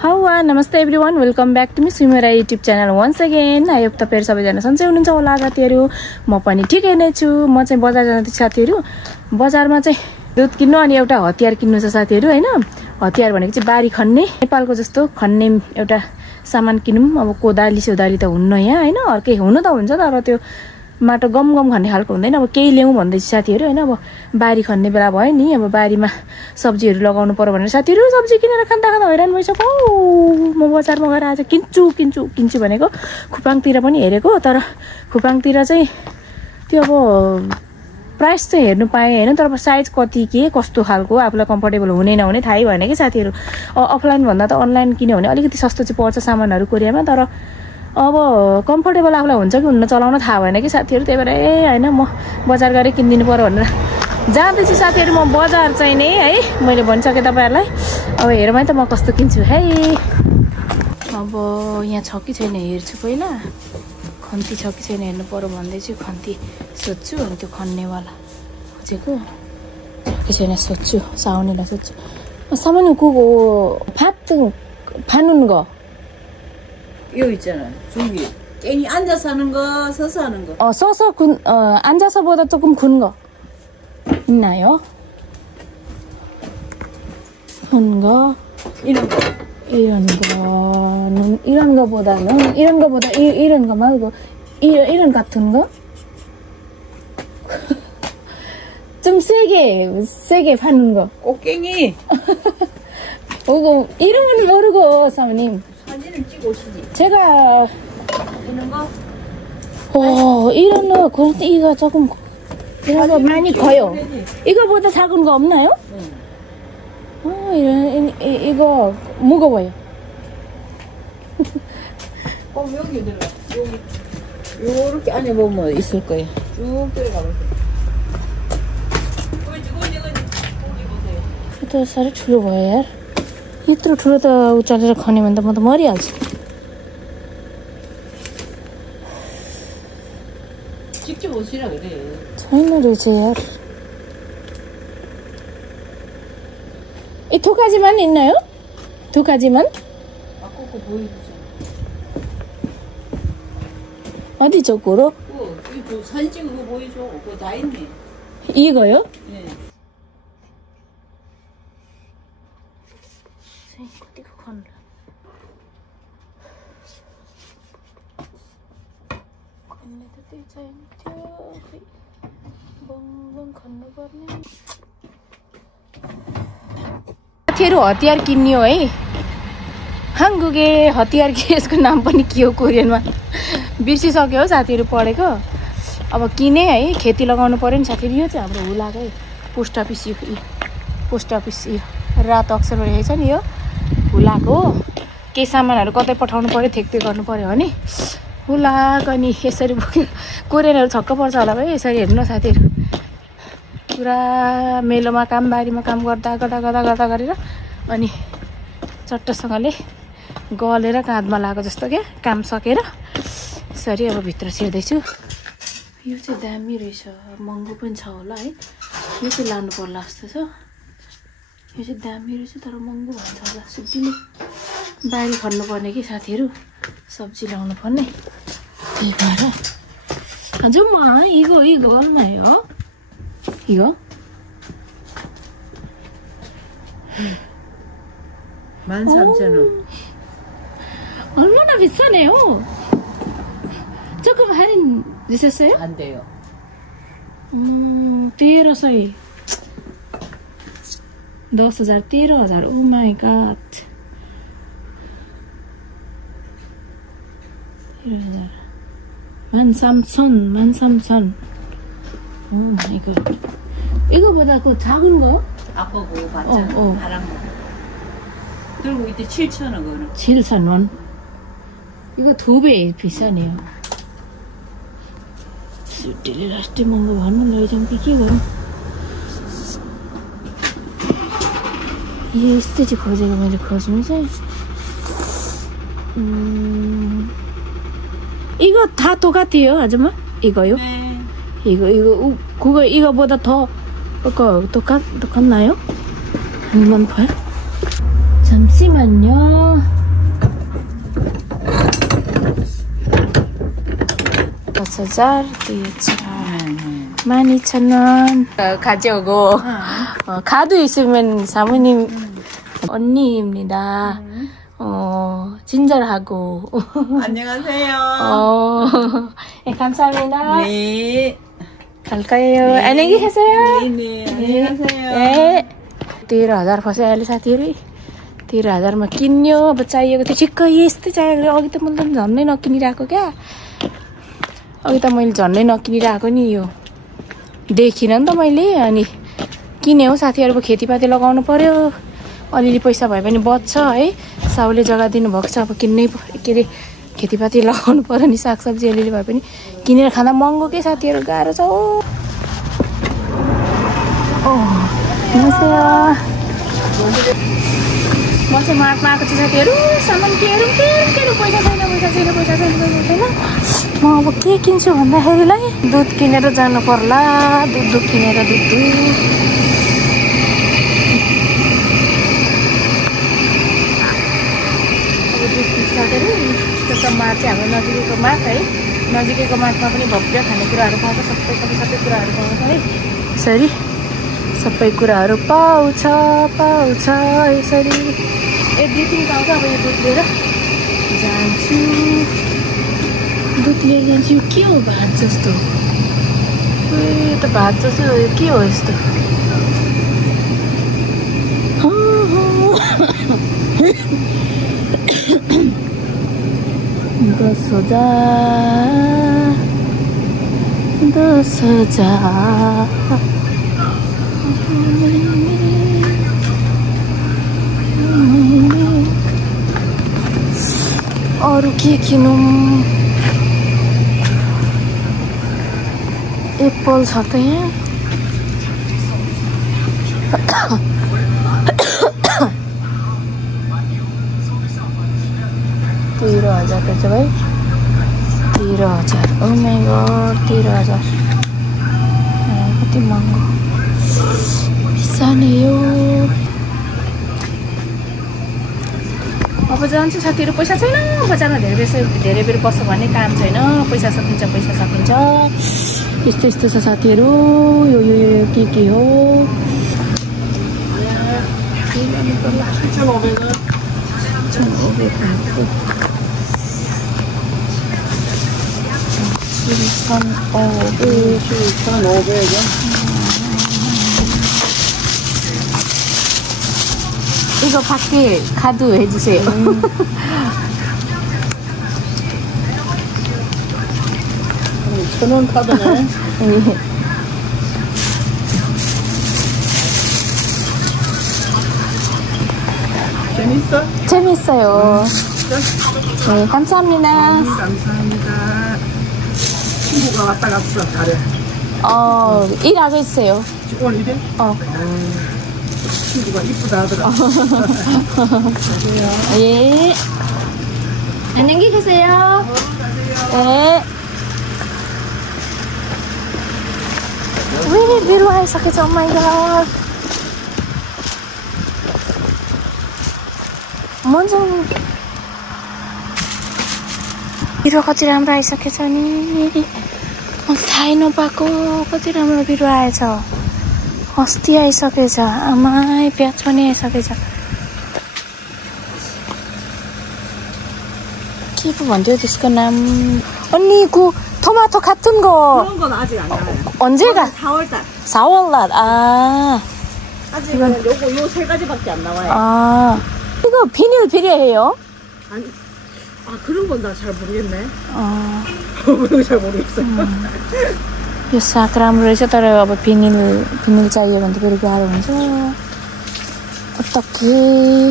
नमस्ते everyone, welcome back to me Sumira YouTube channel once again. I hope तपाईहरु सबैजना सन्चै हुनुहुन्छ होला साथीहरु। म पनि ठिकै नै छु। म चाहिँ बजार जाँदै साथीहरु। बजारमा चाहिँ दुध किन्नु अनि एउटा हतियार किन्नु छ साथीहरु, हैन। हतियार भनेको चाहिँ बारी खन्ने, नेपालको जस्तो खन्ने एउटा सामान किनौँ। अब कोदाली सोदाली त हुन्न यहाँ, हैन। अर्कै हुन त हुन्छ तर त्यो माटो गम खन्ने खालको हुँदैन। अब केही ल्याउँ भन्दैछ साथीहरु, हैन। अब बारी खन्ने बेला भयो नि, अब बारीमा सब्जीहरु लगाउनु पर्यो भनेर साथीहरु सब्जी किनेर खाँदा हैरान भइसक्यो। म बजारमा गएर आज किन्छु भनेको खुपाङतिर पनि हेरेको, तर खुपाङतिर चाहिँ त्यो अब प्राइस चाहिँ हेर्नु पाएँ, हैन। तर साइज कति के कस्तो खालको आफूलाई कम्फर्टेबल हुने नहुने थाहै भएन कि साथीहरु। अफलाइन भन्दा त अनलाइन किन्यो भने अलिकति सस्तो चाहिँ पर्छ सामानहरु कोरियामा, तर अब कम्फर्टेबल आफूलाई हुन्छ कि हुन्न चलाउन थाहा भएन कि साथीहरु। त्यही भएर हैन म बजार गएर किनिदिनु पर्यो भनेर जाँदैछु साथीहरु। म बजार चाहिँ नै है मैले भनिसके तपाईहरुलाई। अब हेरौँ है त म कस्तो किन्छु है। अब यहाँ छ कि छैन हेर्छु पहिला। खन्ती छ कि छैन हेर्नु पर्यो भन्दैछु। खन्ती सोध्छु अनि त्यो खन्नेवाला खोजेको छ कि छैन सोध्छु। साउनेलाई सोध्छु। सामान्य कुको फानुन 거 이거 있잖아. 저기 괜히 앉아서 하는 거, 서서 하는 거. 서서 앉아서보다 조금 군 거 있나요? 군 거 이런 거보다는 이런 거 말고 이런 같은 거? 좀 세게 파는 거. 꽃갱이. 이거 이름은 모르고 사모님. 사진을 찍어 오시지. 제가 이런 거? 이런 거 그런데 이거 조금 이런 거 많이 커요. 이거보다 작은 거 없나요? 이거 무거워요. 여기 들어가. 여기 요렇게 안에 보면 있을 거예요. 쭉 들어가 보세요. त्यो साह्रै ठुलो भयो यार। यत्रो ठुलो त उचालेर खने भने त म त मरिहाल्छु। 직접 오시라 그래. छैन रहेछ यार। थोकाजीमान 있나요? थोकाजी만? 아까 거 보여주세요. 어디죠, 고로? 이거 사진 찍은 거 보여줘. 그거 다 있네. 이거요? 네. साथीहरु हतियार किन्ने हो है। हाङ्गुगे हतियार के यसको नाम पनि के हो कोरियनमा बिर्सिसक्यो साथीहरु पढेको। अब किने है, खेती लगाउनु पर्यो नि साथीहरु। यो चाहिँ हाम्रो हुलाकै पोस्ट अफिस यो रात अक्षर रहेछ नि। यो हुलाको केही सामानहरु कतै पठाउनु पर्यो, थेक्ते गर्नु पर्यो भने हुलाक अनि यसरी कोरियनहरु छक्क पर्छ होला भाइ। यसरी हेर्नु साथीहरु, पुरा मेलोमा काम बारीमा काम गर्दा गरेर अनि चट्टसँगले गलेर काँधमा लागेको जस्तो क्या काम सकेर यसरी अब भित्र छिर्दैछु। यो चाहिँ दामी रहेछ, महँगो पनि छ होला है। यो चाहिँ लानु पर्ला जस्तो छ। यो चाहिँ दामी रहेछ तर महँगो भन्छ होला। सुत्तिने बारी खन्नु पर्ने कि साथीहरु, सब्जी ल्याउनु पर्ने। त्यही भएर जाउँ 이거 얼마예요? 이거? 13,000원. 얼마나 비싸네요. 조금 할인 주셨어요? 안 돼요. 13,000 10,000 13,000 오 마이 갓. 13,000 오 마이 갓. 이거보다 그 작은 거? 아까 그거 봤잖아. 파란 거. 그리고 이때 7,000원 그거는. 7,000원. 이거 2배 비싸네요. सुटीले लास्टै महँगो भन्नु लैजाउँ कि के गरौँ। यस्तै चाहिँ खोजेको मैले खोज्नु चाहिँ। 이거 다 똑같아요, 아줌마? 이거요? 네. 그거 이거보다 더 똑같나요? 아니면 봐요? 잠시만요. 10,000 많이 2,000원 가져오고 카드 있으면 사모님 언니입니다. 친절하고 안녕하세요. 네, 감사합니다. 네. 갈까요? 네. 안녕히 계세요. 네, 안녕하세요. 네. 13,000 फस्यो अहिले साथीहरू 13,000मा किन्यो अब चाहिएको थियो ठिक्क यस्तै चाहिएको अघि त मैले झन्नै नकिनिरहेको क्या अघि त मैले झन्नै नकिनिरहेको नि यो देखिनँ नि त मैले अनि किने हो साथीहरू अब खेतीपाती लगाउनु पर्यो अलिअलि पैसा भए पनि बच्छ है साउले जग्गा दिनुभएको छ अब किन्नै के अरे खेतीपाती लगाउनु पर्यो नि सागसब्जी अलिअलि भए पनि किनेर खाँदा महँगो के साथीहरू गाह्रो छ म चाहिँ मार्टमा आएको छु साथीहरू सामान के पैसा छैन म अब के किन्छु भन्दाखेरिलाई दुध किनेर जानु पर्ला दुध किनेर दुध यस्तो मार्ट चाहिँ हाम्रो नजिकैको मार्ट है नजिकैको मार्टमा पनि भव्य खानेकुराहरू पाउँछ सबै कुराहरू पाउँछ है यसरी सबै कुराहरू पाउँछ यसरी एभ्रिथिङ पाउँछ अब यो दुध लिएर जान्छु यो के हो भात जस्तो यो त भात जस्तो यो के हो यस्तो 10,000 अरू के किनौँ एप्पल छ त यहाँ 13,000 रहेछ भाइ 13,000 ओ माई गॉड 13,000 कति महँगो सानो यो अब जान्छु साथीहरू पैसा छैन बजारमा धेरै बेर बस्छ भन्ने काम छैन पैसा सकिन्छ यस्तो छ साथीहरू यो के हो 이거 밖에 카드 해주세요. 천원 카드네. 재밌어요. 네, 감사합니다. 감사합니다. 친구가 왔다 갔어, 잘해. 일하고 있어요. 오늘 일해? 친구가 이쁘다 하더라. 예. 안녕히 계세요. 네. 왜 미루하이사케죠? 오 마이 갓. 먼저 बिरुवा कति राम्रो आइसकेछ नि मलाई थाहै नपाएको कति राम्रो बिरुवा आएछ अस्ति आइसकेछ आमा प्याज पनि आइसकेछ के पो भन्थ्यो त्यसको नाम 언니고 토마토 같은 거 그런 건 아직 안 나와요. 언제가 4월달. 4월날 아직은 요거 요 세 가지밖에 안 나와요. 이거 비닐 필요해요? 아니 그런 건 나 잘 모르겠네. 그거 잘 모르겠어요. यो साग राम्रो रहेछ तर अब भिनिल चाहियो भने त फेरि गाह्रो हुन्छ 어떻게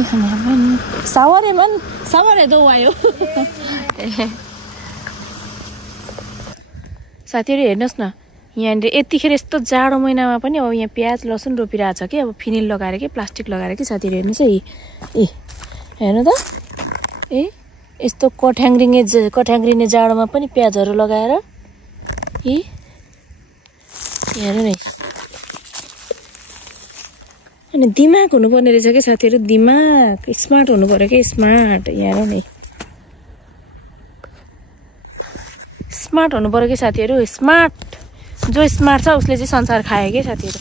하냐면 4월에도 와요. साथीहरु हेर्नुस् न यहाँनिर यतिखेर यस्तो जाडो महिनामा पनि अब यहाँ प्याज लसुन रोपिरहेछ कि अब फिनिल लगाएर के प्लास्टिक लगाएर कि साथीहरु हेर्नुस् है ए हेर्नु त ए यस्तो कठ्याङ्ग्रिने जाडोमा पनि प्याजहरु लगाएर ए हेर्नु नि अनि दिमाग हुनुपर्ने रहेछ के साथीहरु दिमाग स्मार्ट हुनु पर्यो के स्मार्ट हेर्नु नि स्मार्ट हुनु पर्यो कि साथीहरू। स्मार्ट, जो स्मार्ट छ उसले चाहिँ संसार खायो कि साथीहरू।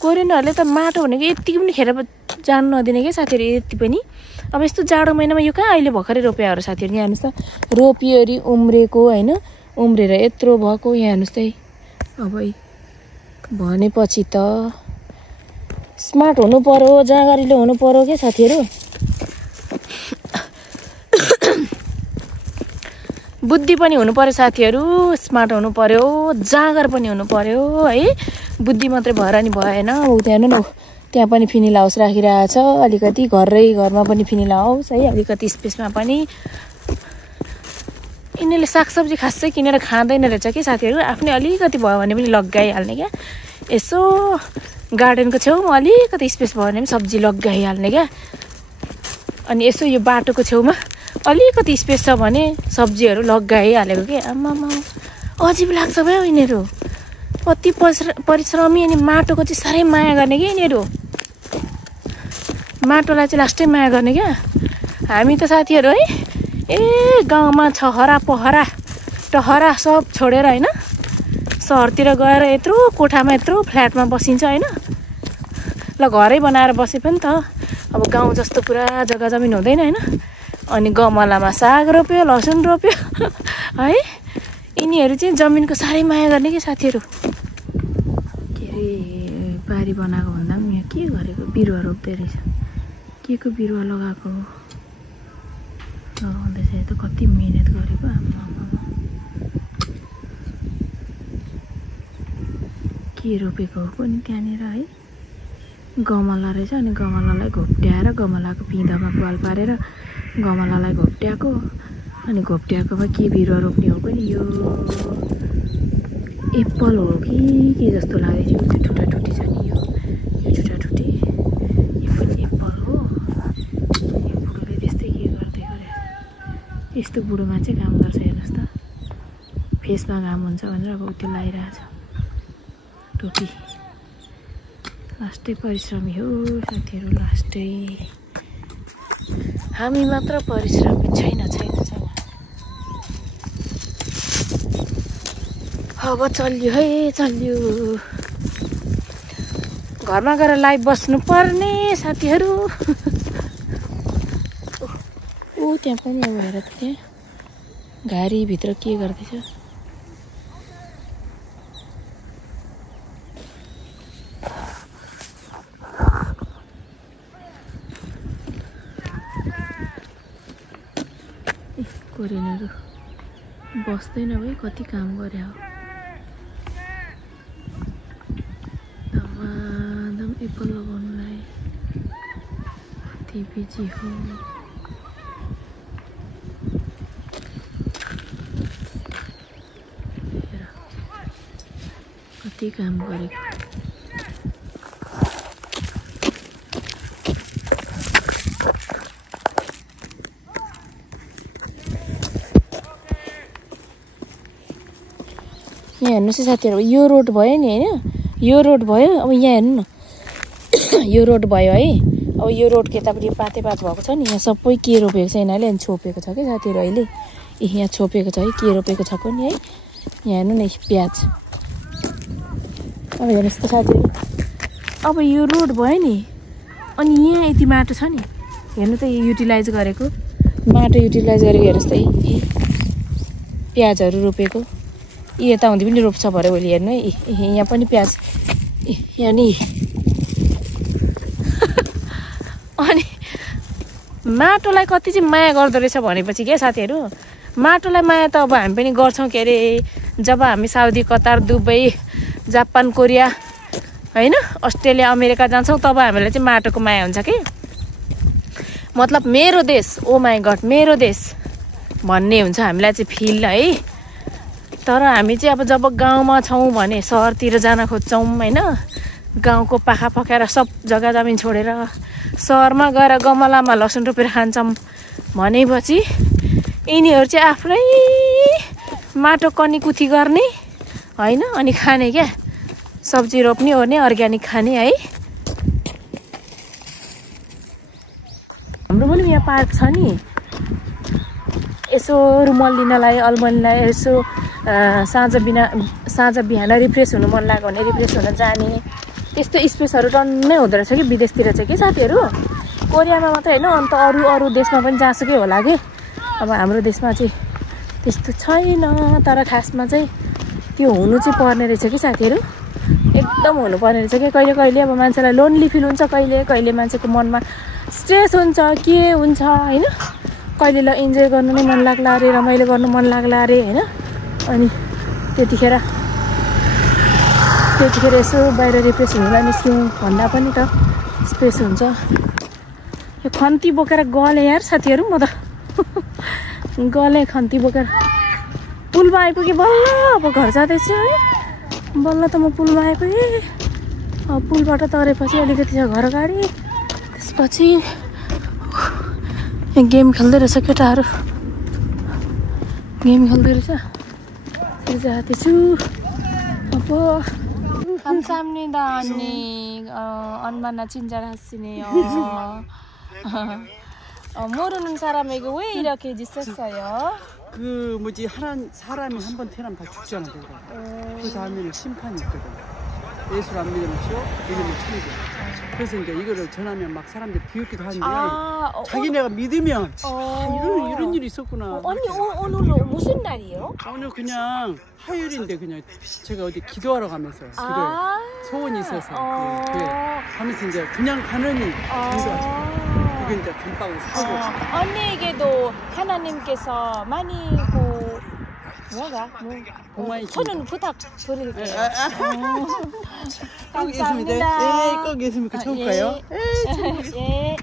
कोरियनहरूले त माटो भनेको यतिको पनि खेर जानु नदिने कि साथीहरू, यति पनि। अब यस्तो जाडो महिनामा यो कहाँ अहिले भर्खरै रोप्याहरू साथीहरू। यहाँ हेर्नुहोस् त, रोपियो अरे उम्रेको होइन, उम्रेर यत्रो भएको। यहाँ हेर्नुहोस् त, अब भनेपछि त स्मार्ट हुनु पर्यो, जाँगरिलो हुनु पर्यो क्या साथीहरू। बुद्धि पनि हुनु पर्यो साथीहरू, स्मार्ट हुनु पर्यो, जाँगर पनि हुनु पर्यो है। बुद्धि मात्रै भएर नि भएन। ऊ त्यहाँ हेर्नु न, त्यहाँ पनि फिनिल हाउस राखिरहेछ अलिकति, घरमा पनि फिनिल हाउस है, अलिकति स्पेसमा पनि। यिनीहरूले सागसब्जी खासै किनेर खाँदैन रहेछ कि साथीहरू, आफ्नै अलिकति भयो भने पनि लगाइहाल्ने क्या। यसो गार्डनको छेउमा अलिकति स्पेस भयो भने पनि सब्जी लगाइहाल्ने क्या। अनि यसो यो बाटोको छेउमा अलिकति स्पेस छ भने सब्जीहरू लगाइहालेको के। आमामा अजिब लाग्छ भयो यिनीहरू, कति परिश्रमी। अनि माटोको चाहिँ साह्रै माया गर्ने क्या यिनीहरू, माटोलाई चाहिँ लास्टै माया गर्ने क्या। हामी त साथीहरू है, गाउँमा छहरा पहरा टहरा सब छोडेर होइन, सहरतिर गएर यत्रो कोठामा यत्रो फ्ल्याटमा बसिन्छ होइन। ल घरै बनाएर बसे पनि त अब गाउँ जस्तो पुरा जग्गा जमिन हुँदैन होइन। अनि गमलामा साग रोप्यो, लसुन रोप्यो है। यिनीहरू चाहिँ जमिनको साह्रै माया गर्ने कि साथीहरू। के अरे बारी बनाएको भन्दा पनि यहाँ के गरेको, बिरुवा रोप्दै रहेछ। के को बिरुवा लगाएको लगाउँदैछ, त कति मिहिनेत गरेको। के रोपेको हो कुनि त्यहाँनिर है, गमला रहेछ। अनि गमलालाई घोप्ट्याएर गमलाको पिँधामा पाल पारेर गमलालाई घोप्ट्याएको। अनि घोप्ट्याएकोमा के बिरुवा रोप्ने हो कुनि, यो एप्पल हो कि के जस्तो लाग्दैथ्यो। त्यो ठुटाठुटी छ नि, यो ठुटाठुटी, यो पनि एप्पल हो। यो बुढोले त्यस्तै के गर्दै गरेछ, यस्तो बुढो मान्छे काम गर्छ हेर्नुहोस् त। फेसमा घाम हुन्छ भनेर अब त्यो लगाइरहेछ टोपी। लास्टै परिश्रमी हो साथीहरू, लास्टै। हामी मात्र परिश्रमी छैन। अब चल्यो है, चल्यो। घरमा गएर लाइभ बस्नु पर्ने साथीहरू। ऊ त्यहाँ पनि अब हेर त, त्यहाँ घारीभित्र के गर्दैछ। कोरियनहरू बस्दैन भाइ, कति काम गरे हो। धमाधम एप्पल लगाउनुलाई कति बिजी हो। कति काम गरेको। यहाँ हेर्नुहोस् है साथीहरू, यो रोड भयो नि होइन, यो रोड भयो। अब यहाँ हेर्नु न, यो रोड भयो है। अब यो रोडको यतापट्टि पातेपात भएको छ नि, यहाँ सबै के रोपेको छ यिनीहरूले। अनि छोपेको छ कि साथीहरू अहिले। यहाँ छोपेको छ है, के रोपेको छ पनि है। यहाँ हेर्नु न, प्याज। अब हेर्नुहोस् त साथीहरू, अब यो रोड भयो नि, अनि यहाँ यति माटो छ नि, हेर्नु त युटिलाइज गरेको माटो, युटिलाइज गरेको हेर्नुहोस् त। प्याजहरू रोपेको, यता हुँदै पनि रोप्छ भरे भोलि हेर्नु है। यहाँ पनि प्याज, यहाँ नि। अनि माटोलाई कति चाहिँ माया गर्दो रहेछ भनेपछि क्या साथीहरू। माटोलाई माया त अब हामी पनि गर्छौँ के अरे, जब हामी Saudi, Qatar, Dubai, Japan, Korea होइन, अस्ट्रेलिया, अमेरिका जान्छौँ तब हामीलाई चाहिँ माटोको माया हुन्छ कि। मतलब मेरो देश, ओ माई गड मेरो देश भन्ने हुन्छ हामीलाई चाहिँ फिल है। तर हामी चाहिँ अब जब गाउँमा छौँ भने सहरतिर जान खोज्छौँ होइन, गाउँको पाखा पकाएर सब जग्गा जमिन छोडेर सहरमा गएर गमलामा लसुन रोपेर खान्छौँ भनेपछि यिनीहरू चाहिँ आफ्नै माटो कनीकुथी गर्ने होइन, अनि खाने क्या, सब्जी रोप्ने ओर्ने अर्ग्यानिक खाने है। हाम्रो पनि यहाँ पार्क छ नि, यसो रुमल लिनलाई, अलमलीलाई यसो साँझ बिहान रिफ्रेस हुनु मन लाग्यो भने रिफ्रेस हुन जाने त्यस्तो स्पेसहरू टन्नै हुँदो रहेछ कि विदेशतिर चाहिँ के साथीहरू कोरियामा मात्रै होइन अन्त अरू देशमा पनि जहाँसुकै होला कि अब हाम्रो देशमा चाहिँ त्यस्तो छैन तर खासमा चाहिँ त्यो हुनु चाहिँ पर्ने रहेछ कि साथीहरू एकदम हुनुपर्ने रहेछ कि कहिले कहिले अब मान्छेलाई लोन्ली फिल हुन्छ कहिले कहिले मान्छेको मनमा स्ट्रेस हुन्छ के हुन्छ होइन कहिले ल इन्जोय गर्नु नै मन लाग्ला अरे रमाइलो गर्नु मन लाग्ला अरे होइन अनि त्यतिखेर यसो बाहिर रिफ्रेस हुनुलाई निस्क्यौँ भन्दा पनि त स्पेस हुन्छ यो खन्ती बोकेर गलेँ यार साथीहरू म त गलेँ खन्ती बोकेर पुलमा आइपुगेँ बल्ल अब घर जाँदैछु है बल्ल त म पुलमा आइपुगेँ अब पुलबाट तरेपछि अलिकति छ घर गाडी त्यसपछि गेम खेल्दै रहेछ केटाहरू गेम खेल्दै रहेछ जाँदैछु अब 감사합니다 언니 얼마나 친절하시네요 모르는 사람에게 왜 이렇게 짓었어요? 그 뭐지 사람이 한 번 태어나면 다 죽잖아 그거. 그 다음에는 심판이 있거든. 예수를 안 믿으면서 믿으면 천국. 그래서 이제 이거를 전하면 막 사람들이 비웃기도 하는데 자기네가 믿으면 이런 일이 있었구나. 언니 오늘 무슨 날이에요? 오늘 그냥 화요일인데 그냥 제가 어디 기도하러 가면서 소원이 있어서 하면서 이제 그냥 가느니 기도하죠. 이게 이제 감방을 사고. 언니에게도 하나님께서 많이 저는 부탁드릴게요. 꼭 있습니다. 꼭 있으면 좋을까요? 예.